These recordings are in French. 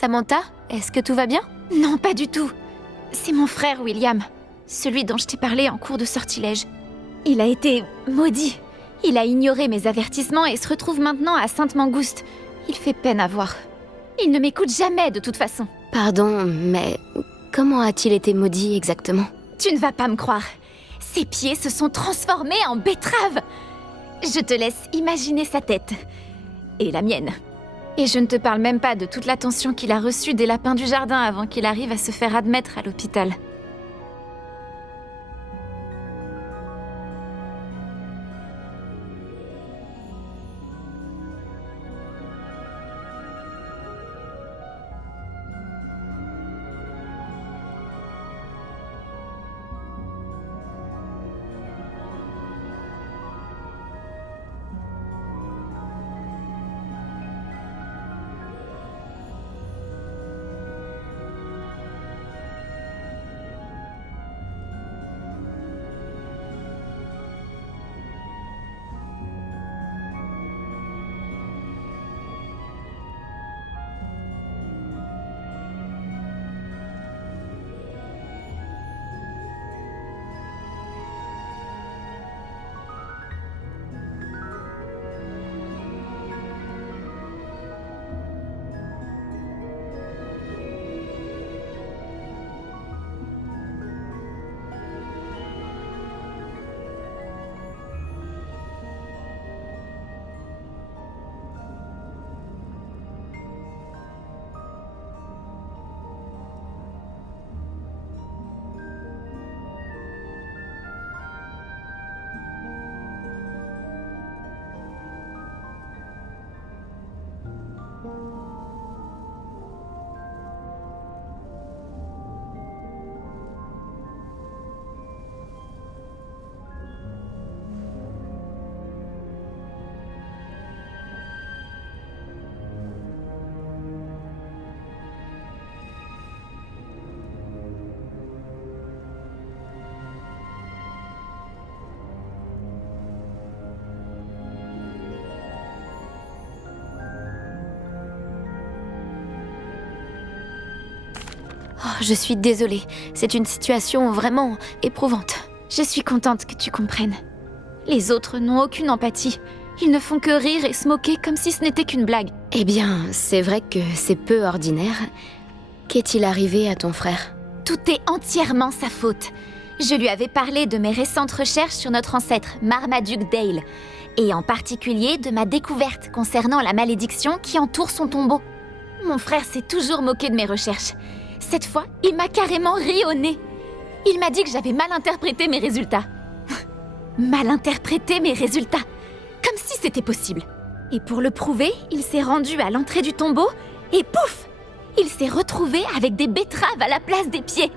Samantha, est-ce que tout va bien? Non, pas du tout. C'est mon frère William, celui dont je t'ai parlé en cours de sortilège. Il a été maudit. Il a ignoré mes avertissements et se retrouve maintenant à Sainte-Mangouste. Il fait peine à voir. Il ne m'écoute jamais de toute façon. Pardon, mais comment a-t-il été maudit exactement? Tu ne vas pas me croire. Ses pieds se sont transformés en betteraves. Je te laisse imaginer sa tête. Et la mienne. Et je ne te parle même pas de toute l'attention qu'il a reçue des lapins du jardin avant qu'il arrive à se faire admettre à l'hôpital. Oh, je suis désolée, c'est une situation vraiment éprouvante. Je suis contente que tu comprennes. Les autres n'ont aucune empathie. Ils ne font que rire et se moquer comme si ce n'était qu'une blague. Eh bien, c'est vrai que c'est peu ordinaire. Qu'est-il arrivé à ton frère? Tout est entièrement sa faute. Je lui avais parlé de mes récentes recherches sur notre ancêtre, Marmaduke Dale, et en particulier de ma découverte concernant la malédiction qui entoure son tombeau. Mon frère s'est toujours moqué de mes recherches. Cette fois, il m'a carrément ri au nez. Il m'a dit que j'avais mal interprété mes résultats. Mal interprété mes résultats, comme si c'était possible. Et pour le prouver, il s'est rendu à l'entrée du tombeau et pouf! Il s'est retrouvé avec des betteraves à la place des pieds.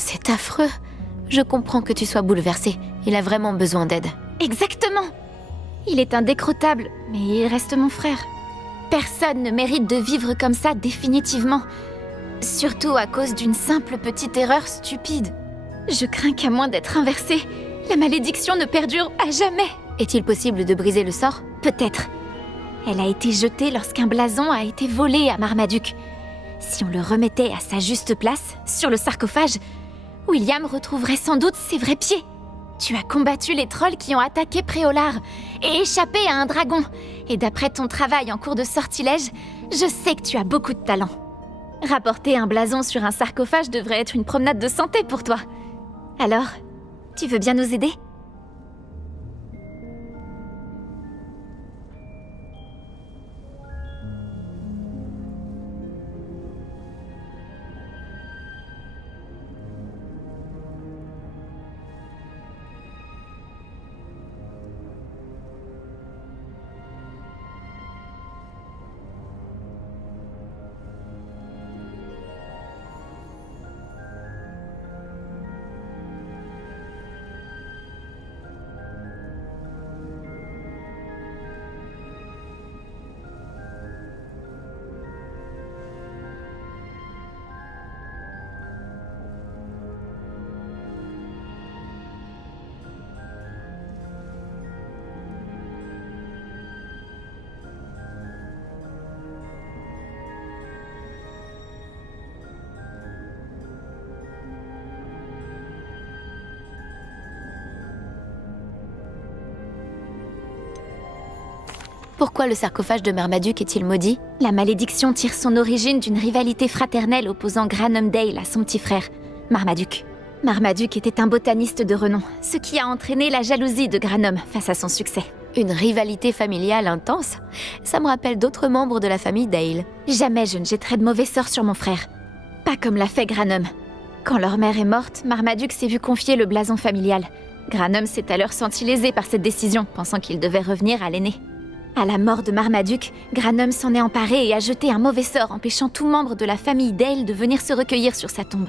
C'est affreux. Je comprends que tu sois bouleversée. Il a vraiment besoin d'aide. Exactement. Il est indécrottable, mais il reste mon frère. Personne ne mérite de vivre comme ça définitivement. Surtout à cause d'une simple petite erreur stupide. Je crains qu'à moins d'être inversée, la malédiction ne perdure à jamais. Est-il possible de briser le sort? Peut-être. Elle a été jetée lorsqu'un blason a été volé à Marmaduke. Si on le remettait à sa juste place, sur le sarcophage, William retrouverait sans doute ses vrais pieds. Tu as combattu les trolls qui ont attaqué Préolard et échappé à un dragon. Et d'après ton travail en cours de sortilège, je sais que tu as beaucoup de talent. Rapporter un blason sur un sarcophage devrait être une promenade de santé pour toi. Alors, tu veux bien nous aider ? Pourquoi le sarcophage de Marmaduke est-il maudit? La malédiction tire son origine d'une rivalité fraternelle opposant Granum Dale à son petit frère, Marmaduke. Marmaduke était un botaniste de renom, ce qui a entraîné la jalousie de Granum face à son succès. Une rivalité familiale intense? Ça me rappelle d'autres membres de la famille Dale. Jamais je ne jetterai de mauvais sorts sur mon frère. Pas comme l'a fait Granum. Quand leur mère est morte, Marmaduke s'est vu confier le blason familial. Granum s'est alors senti lésé par cette décision, pensant qu'il devait revenir à l'aîné. À la mort de Marmaduke, Granum s'en est emparé et a jeté un mauvais sort, empêchant tout membre de la famille Dale de venir se recueillir sur sa tombe.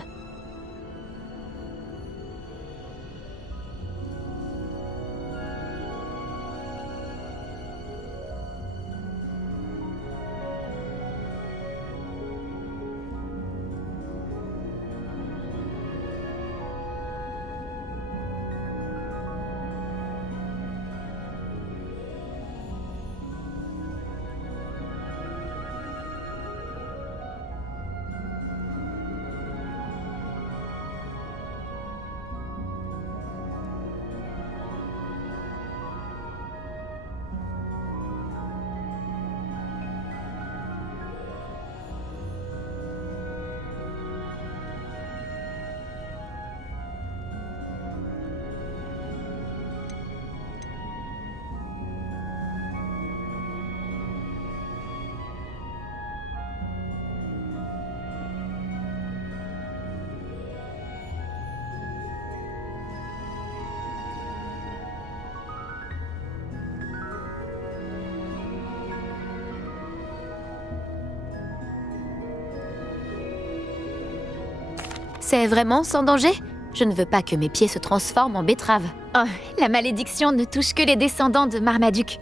C'est vraiment sans danger? Je ne veux pas que mes pieds se transforment en betteraves. Oh, la malédiction ne touche que les descendants de Marmaduke.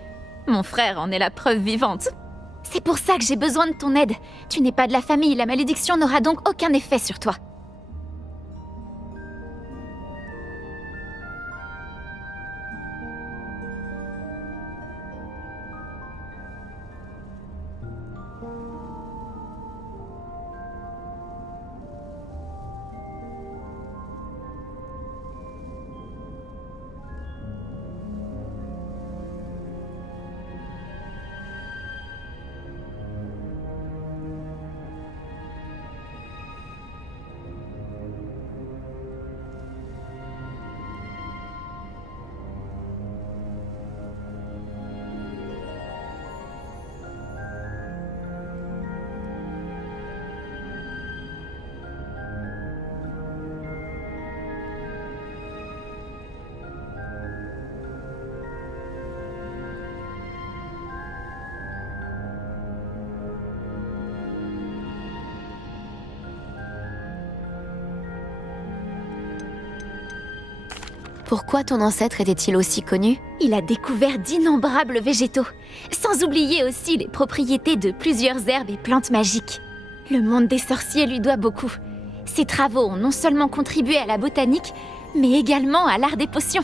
Mon frère en est la preuve vivante. C'est pour ça que j'ai besoin de ton aide. Tu n'es pas de la famille, la malédiction n'aura donc aucun effet sur toi. Pourquoi ton ancêtre était-il aussi connu? Il a découvert d'innombrables végétaux, sans oublier aussi les propriétés de plusieurs herbes et plantes magiques. Le monde des sorciers lui doit beaucoup. Ses travaux ont non seulement contribué à la botanique, mais également à l'art des potions.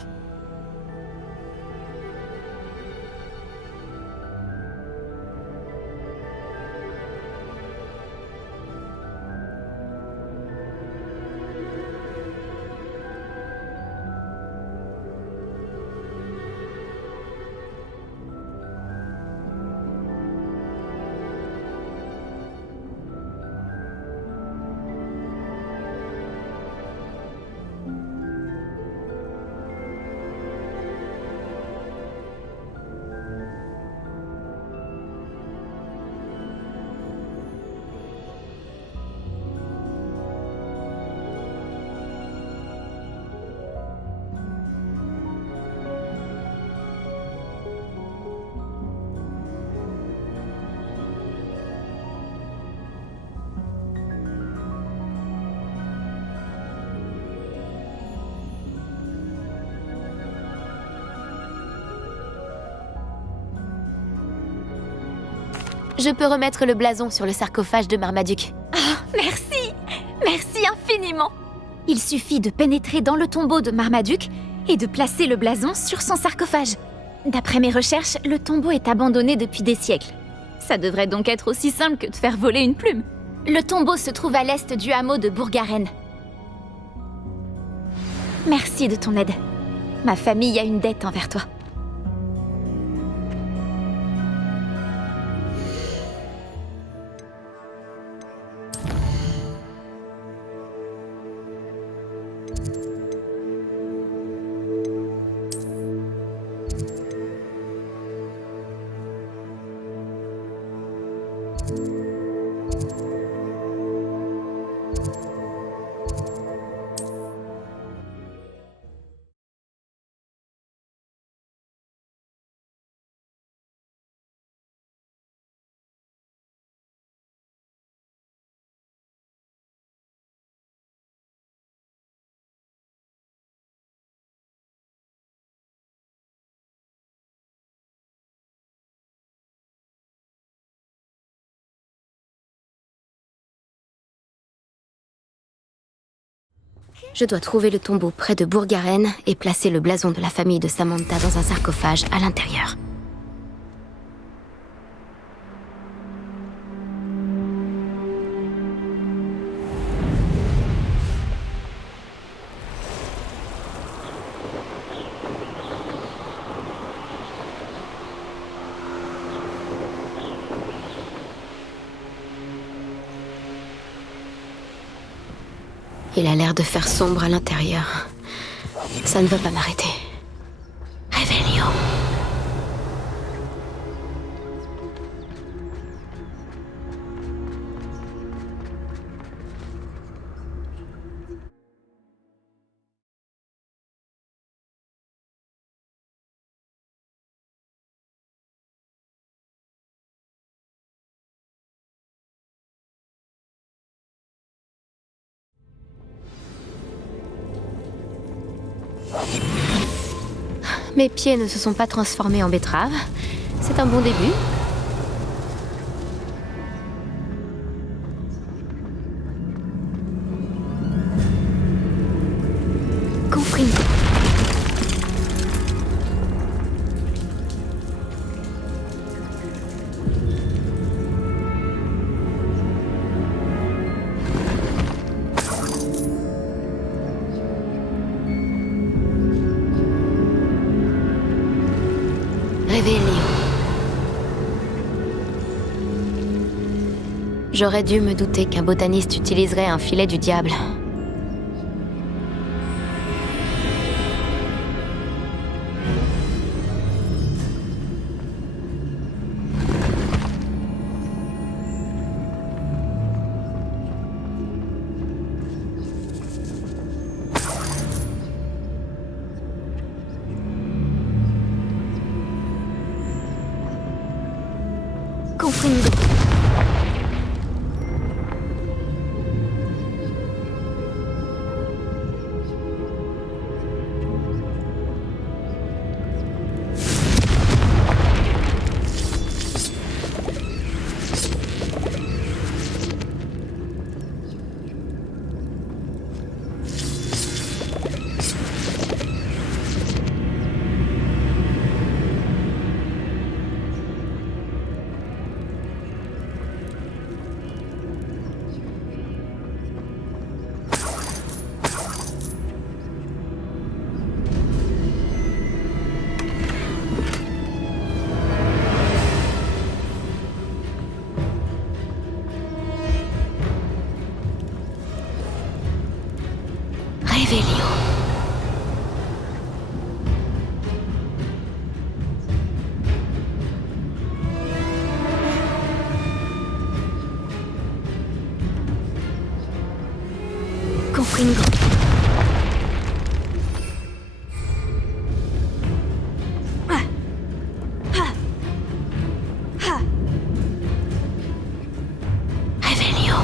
Je peux remettre le blason sur le sarcophage de Marmaduke. Merci! Merci infiniment! Il suffit de pénétrer dans le tombeau de Marmaduke et de placer le blason sur son sarcophage. D'après mes recherches, le tombeau est abandonné depuis des siècles. Ça devrait donc être aussi simple que de faire voler une plume. Le tombeau se trouve à l'est du hameau de Bourgaren. Merci de ton aide. Ma famille a une dette envers toi. Je dois trouver le tombeau près de Bourgaren et placer le blason de la famille de Samantha dans un sarcophage à l'intérieur. Il a l'air de faire sombre à l'intérieur. Ça ne va pas m'arrêter. Réveillon. Mes pieds ne se sont pas transformés en betterave. C'est un bon début. Compris. J'aurais dû me douter qu'un botaniste utiliserait un filet du diable. Comprendo. Réveillon. Comprendo. Réveillon.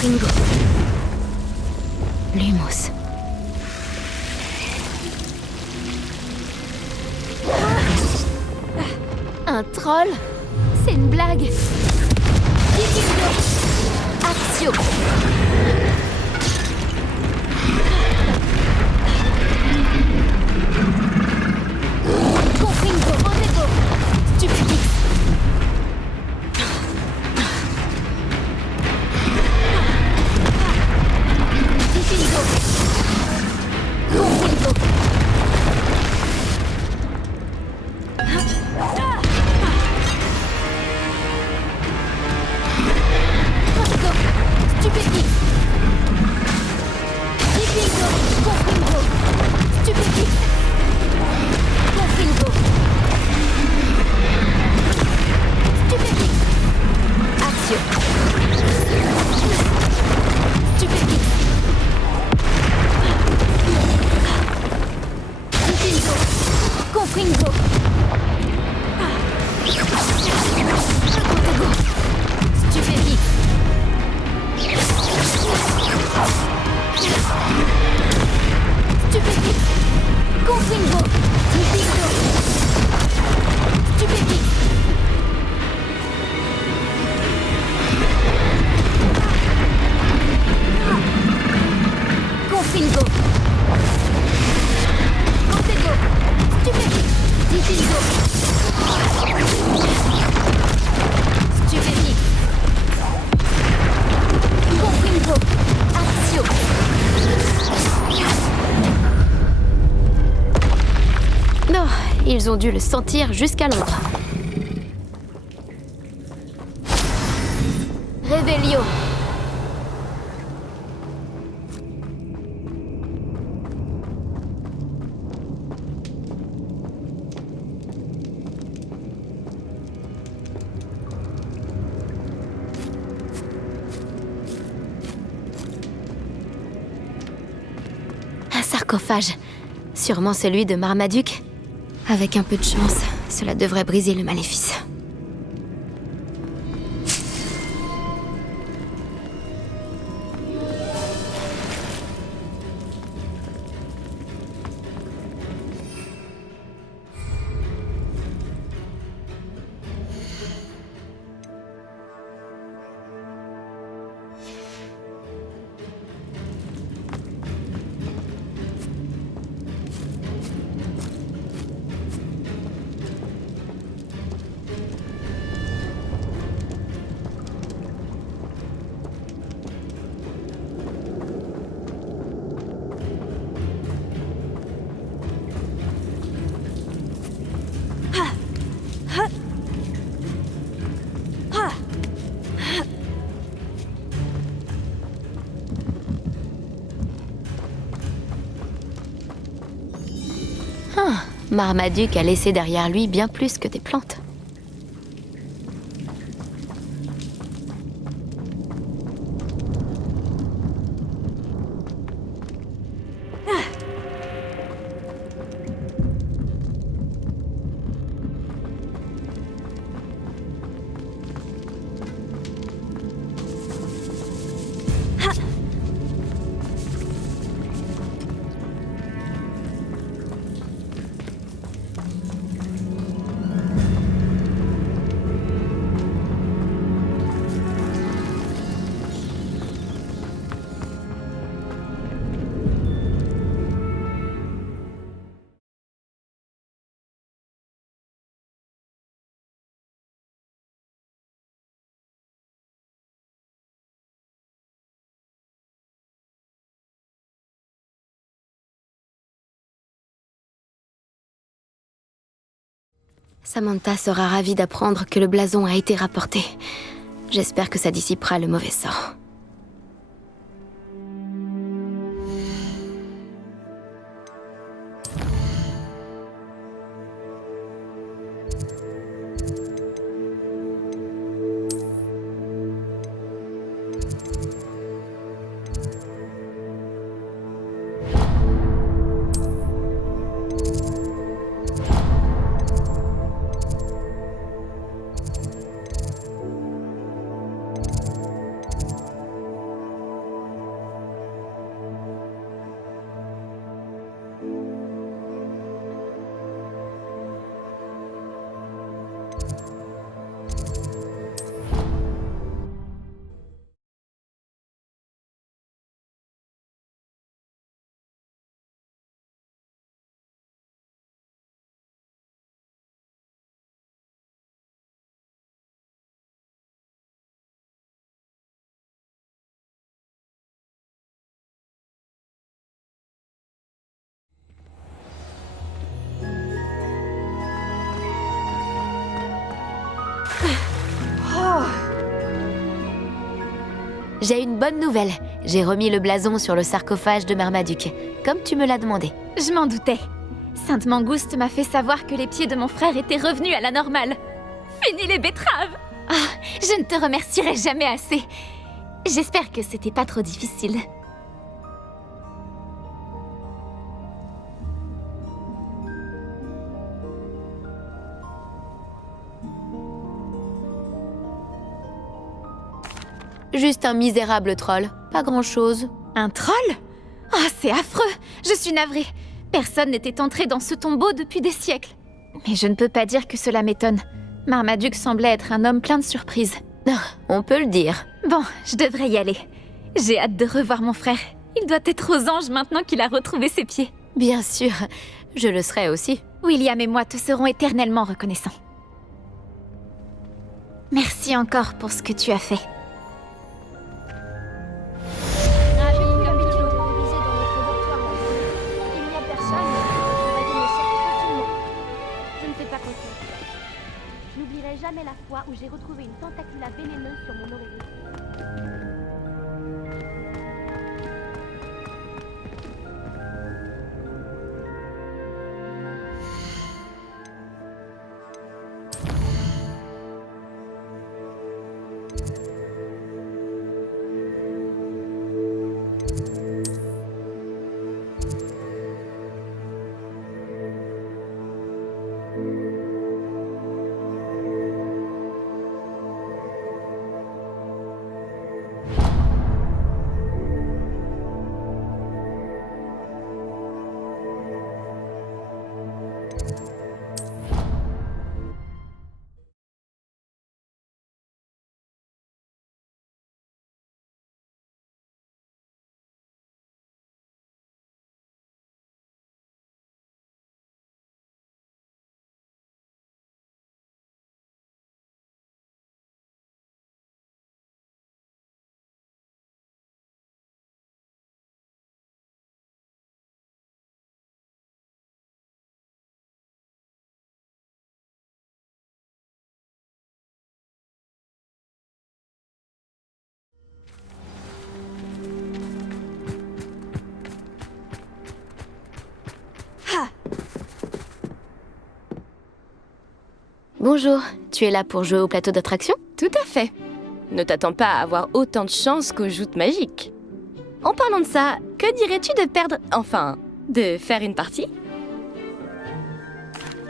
Confringo. Lumos. Un troll? C'est une blague. Vikingo. Actio. Confringo. Protego. Stupidix. Vikingo. Confringo. Stupidix. Vikingo. Confringo. Stupidix. Confringo. Stupidix. Actio. Stupidix. Vikingo. Confringo. Protego. Stupidix. Stupidix. Confringo. Vikingo. Stupidix. Confringo. Protego. Stupidix. Vikingo. Stupidix. Confringo. Actio. Non, ils ont dû le sentir jusqu'à Londres. Revelio. Un sarcophage. Sûrement celui de Marmaduke. Avec un peu de chance, cela devrait briser le maléfice. Marmaduke a laissé derrière lui bien plus que des plantes. Samantha sera ravie d'apprendre que le blason a été rapporté. J'espère que ça dissipera le mauvais sort. J'ai une bonne nouvelle. J'ai remis le blason sur le sarcophage de Marmaduke, comme tu me l'as demandé. Je m'en doutais. Sainte Mangouste m'a fait savoir que les pieds de mon frère étaient revenus à la normale. Fini les betteraves! Ah, je ne te remercierai jamais assez. J'espère que c'était pas trop difficile. Juste un misérable troll, pas grand-chose. Un troll? Ah, c'est affreux! Je suis navrée. Personne n'était entré dans ce tombeau depuis des siècles. Mais je ne peux pas dire que cela m'étonne. Marmaduke semblait être un homme plein de surprises. Ah, on peut le dire. Bon, je devrais y aller. J'ai hâte de revoir mon frère. Il doit être aux anges maintenant qu'il a retrouvé ses pieds. Bien sûr, je le serai aussi. William et moi te serons éternellement reconnaissants. Merci encore pour ce que tu as fait. Je n'oublierai jamais la fois où j'ai retrouvé une tentacula vénéneuse sur mon oreiller. Bonjour, tu es là pour jouer au plateau d'attraction? Tout à fait. Ne t'attends pas à avoir autant de chance qu'aux joutes magiques. En parlant de ça, que dirais-tu de perdre... Enfin, de faire une partie?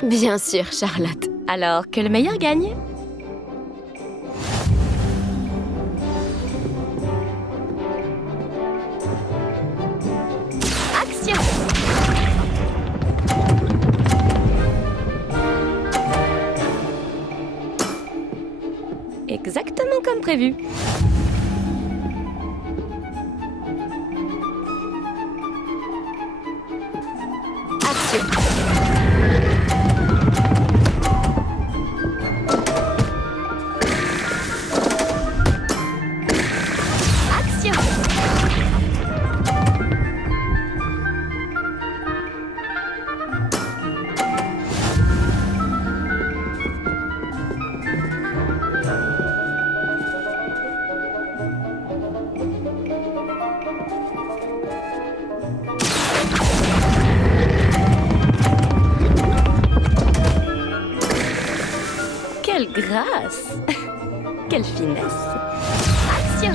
Bien sûr, Charlotte. Alors que le meilleur gagne. Action! Exactement comme prévu. Action. Action! Quelle grâce! Quelle finesse! Action!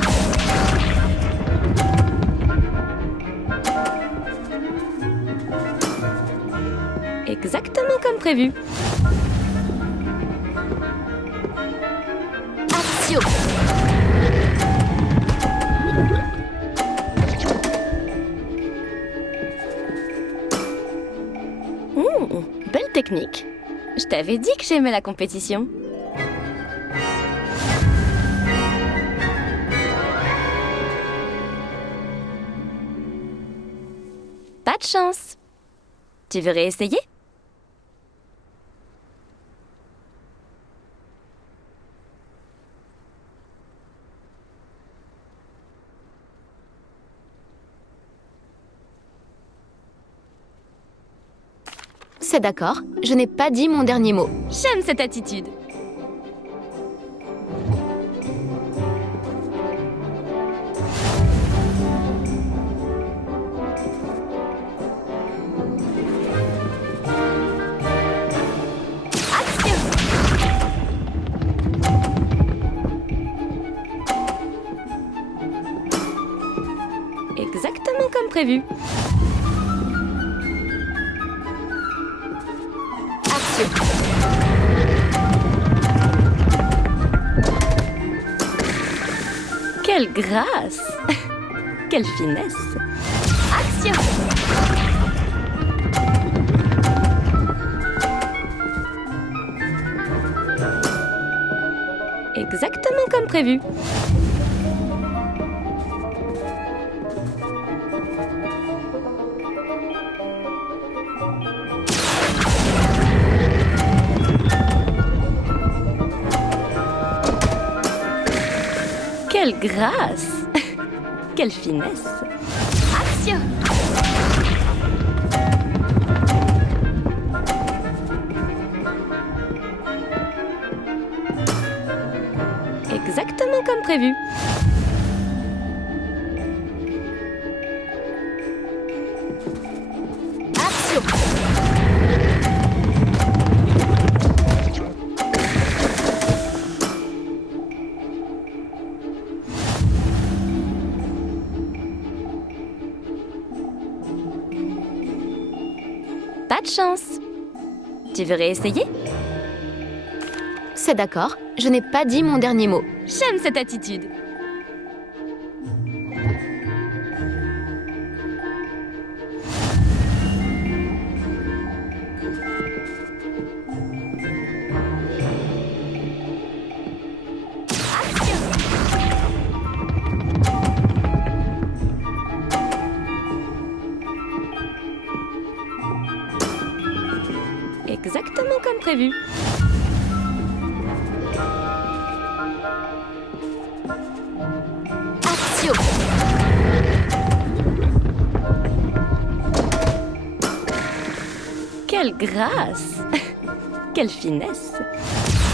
Exactement comme prévu. Action. Belle technique. Je t'avais dit que j'aimais la compétition. Pas de chance. Tu veux réessayer? C'est d'accord, je n'ai pas dit mon dernier mot. J'aime cette attitude. prévu. Action. Quelle grâce! Quelle finesse! Action. Exactement comme prévu. Quelle grâce! Quelle finesse! Action. Exactement comme prévu. Action. Pas de chance. Tu veux réessayer? C'est d'accord, je n'ai pas dit mon dernier mot. J'aime cette attitude. Exactement comme prévu. Action. Quelle grâce! Quelle finesse!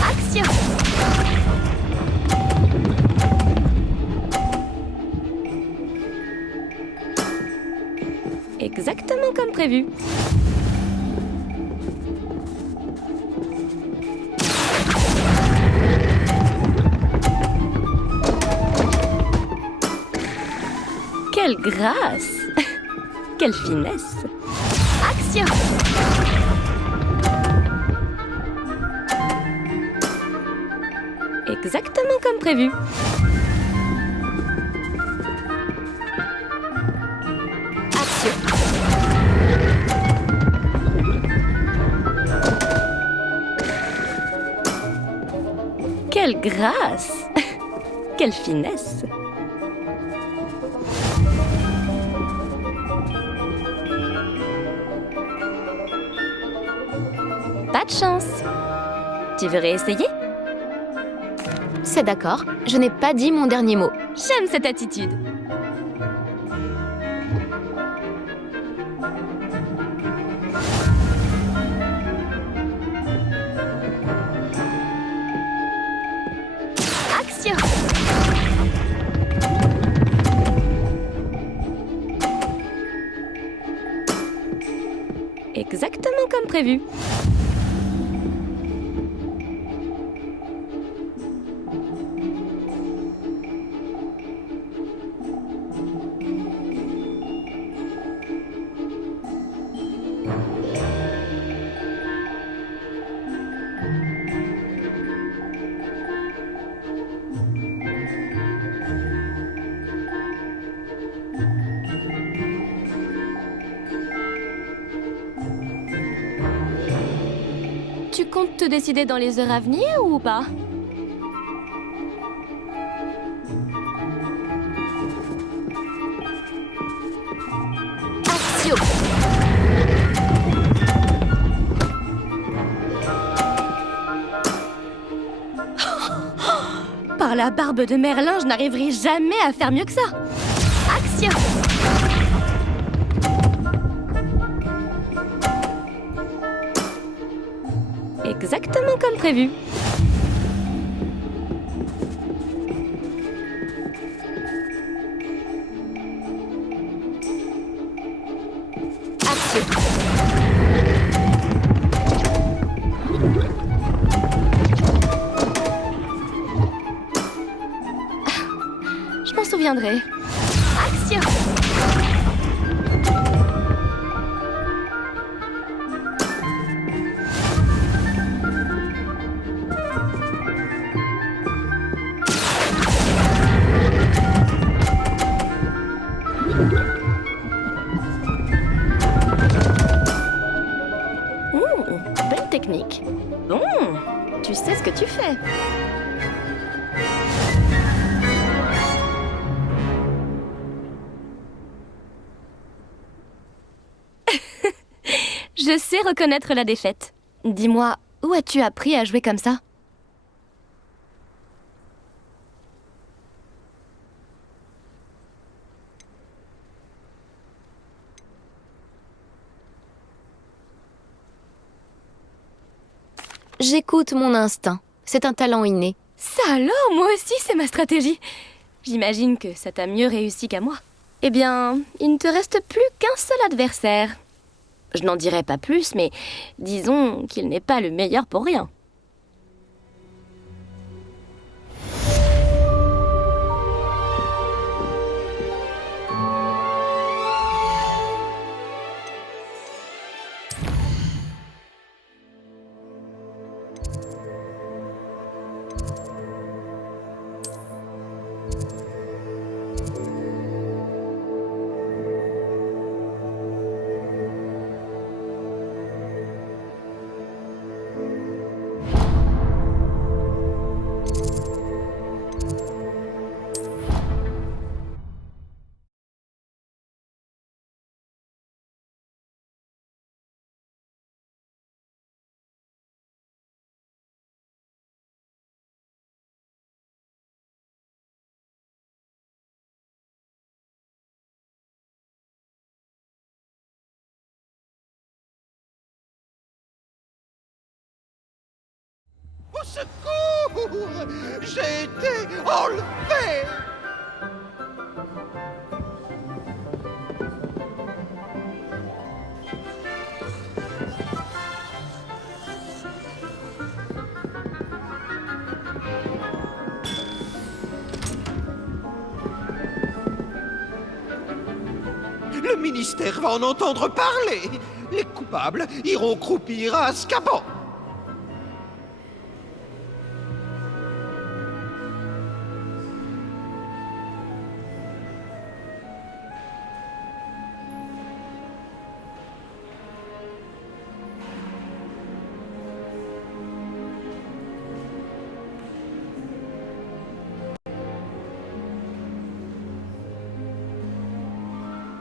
Action. Exactement comme prévu. Quelle grâce! Quelle finesse! Action. Exactement comme prévu. Action. Quelle grâce! Quelle finesse! Pas de chance. Tu veux réessayer? C'est d'accord, je n'ai pas dit mon dernier mot. J'aime cette attitude. Action. Exactement comme prévu. Tu comptes te décider dans les heures à venir ou pas? Action. Par la barbe de Merlin, je n'arriverai jamais à faire mieux que ça. Action. Exactement comme prévu. Action. Je m'en souviendrai. Action. technique. Bon, tu sais ce que tu fais. Je sais reconnaître la défaite. Dis-moi, où as-tu appris à jouer comme ça? J'écoute mon instinct. C'est un talent inné. Ça alors, moi aussi, c'est ma stratégie. J'imagine que ça t'a mieux réussi qu'à moi. Eh bien, il ne te reste plus qu'un seul adversaire. Je n'en dirai pas plus, mais disons qu'il n'est pas le meilleur pour rien. Au secours! J'ai été enlevé! Le ministère va en entendre parler! Les coupables iront croupir à Azkaban!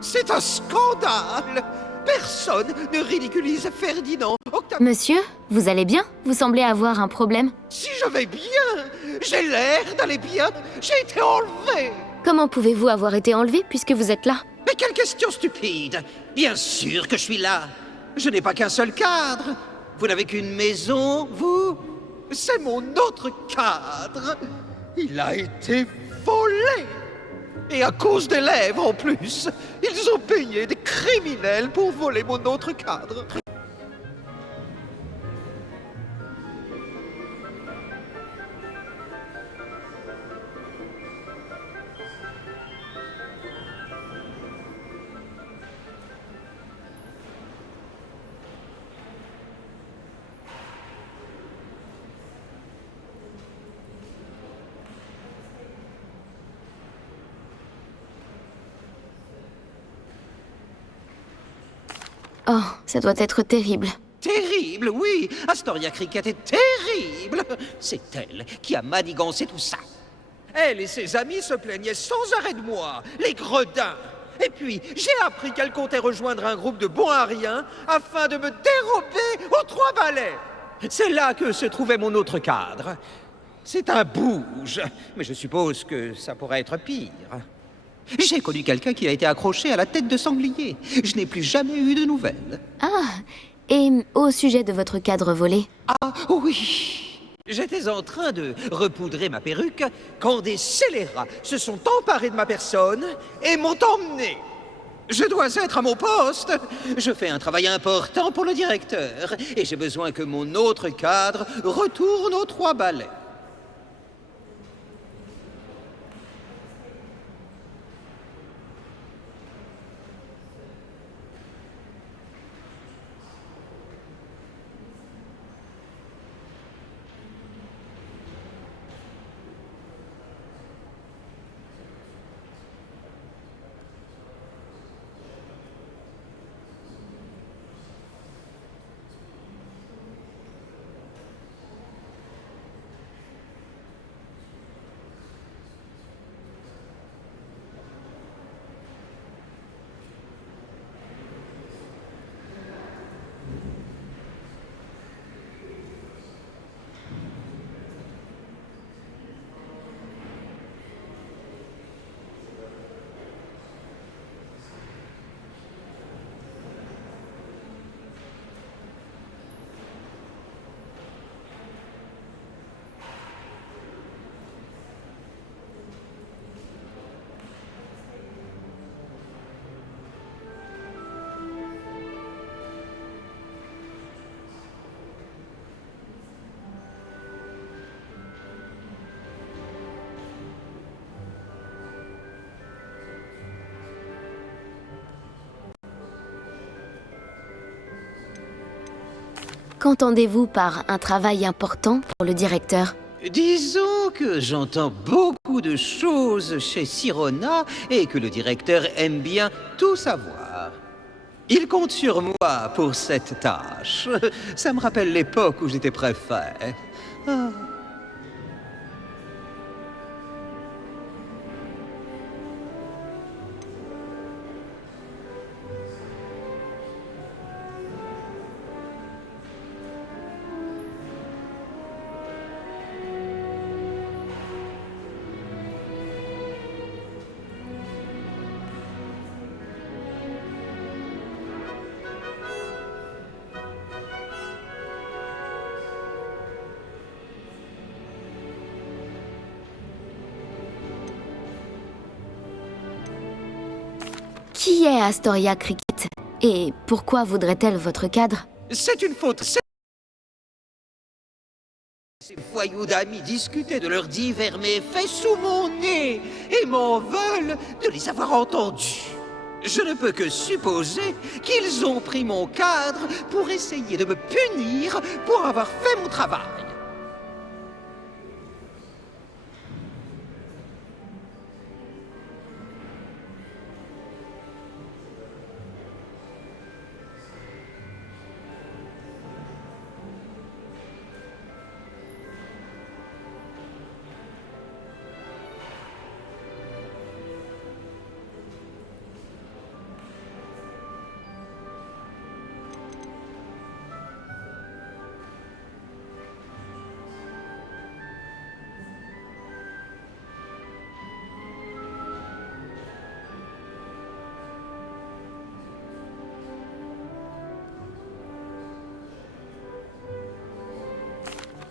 C'est un scandale! Personne ne ridiculise Ferdinand, Octave... Monsieur, vous allez bien? Vous semblez avoir un problème. Si je vais bien! J'ai l'air d'aller bien! J'ai été enlevé! Comment pouvez-vous avoir été enlevé puisque vous êtes là? Mais quelle question stupide! Bien sûr que je suis là! Je n'ai pas qu'un seul cadre! Vous n'avez qu'une maison, vous? C'est mon autre cadre! Il a été volé! Et à cause des lèvres en plus! Ils ont payé des criminels pour voler mon autre cadre! Oh, ça doit être terrible. Terrible, oui! Astoria Cricket est terrible! C'est elle qui a manigancé tout ça. Elle et ses amis se plaignaient sans arrêt de moi, les gredins! Et puis, j'ai appris qu'elle comptait rejoindre un groupe de bons à rien afin de me dérober aux 3 balais! C'est là que se trouvait mon autre cadre. C'est un bouge, mais je suppose que ça pourrait être pire. J'ai connu quelqu'un qui a été accroché à la tête de sanglier. Je n'ai plus jamais eu de nouvelles. Ah, et au sujet de votre cadre volé? Ah oui! J'étais en train de repoudrer ma perruque quand des scélérats se sont emparés de ma personne et m'ont emmené. Je dois être à mon poste. Je fais un travail important pour le directeur et j'ai besoin que mon autre cadre retourne aux 3 balais. Qu'entendez-vous par un travail important pour le directeur? Disons que j'entends beaucoup de choses chez Sirona et que le directeur aime bien tout savoir. Il compte sur moi pour cette tâche. Ça me rappelle l'époque où j'étais préfet. Ah. Qui est Astoria Cricket? Et pourquoi voudrait-elle votre cadre? C'est une faute. Ces voyous d'amis discutaient de leurs divers méfaits sous mon nez et m'en veulent de les avoir entendus. Je ne peux que supposer qu'ils ont pris mon cadre pour essayer de me punir pour avoir fait mon travail.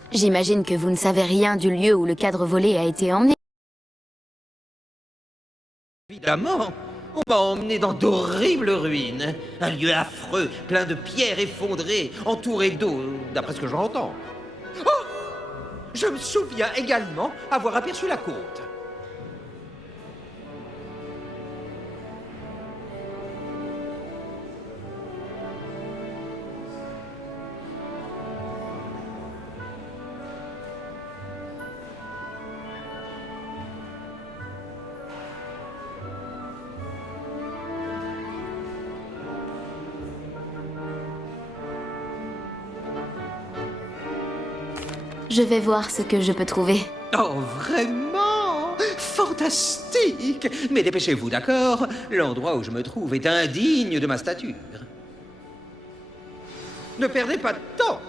J'imagine que vous ne savez rien du lieu où le cadre volé a été emmené. Évidemment, on m'a emmené dans d'horribles ruines. Un lieu affreux, plein de pierres effondrées, entouré d'eau, d'après ce que j'entends. Oh! Je me souviens également avoir aperçu la côte. Je vais voir ce que je peux trouver. Oh, vraiment? Fantastique! Mais dépêchez-vous, d'accord? L'endroit où je me trouve est indigne de ma stature. Ne perdez pas de temps!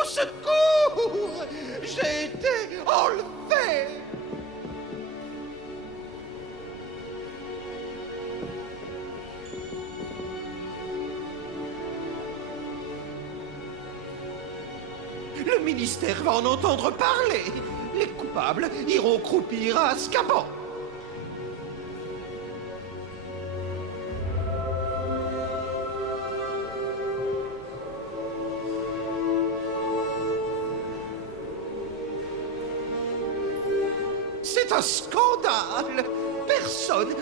Au secours! J'ai été enlevé! Le ministère va en entendre parler. Les coupables iront croupir à Azkaban. C'est un scandale. Personne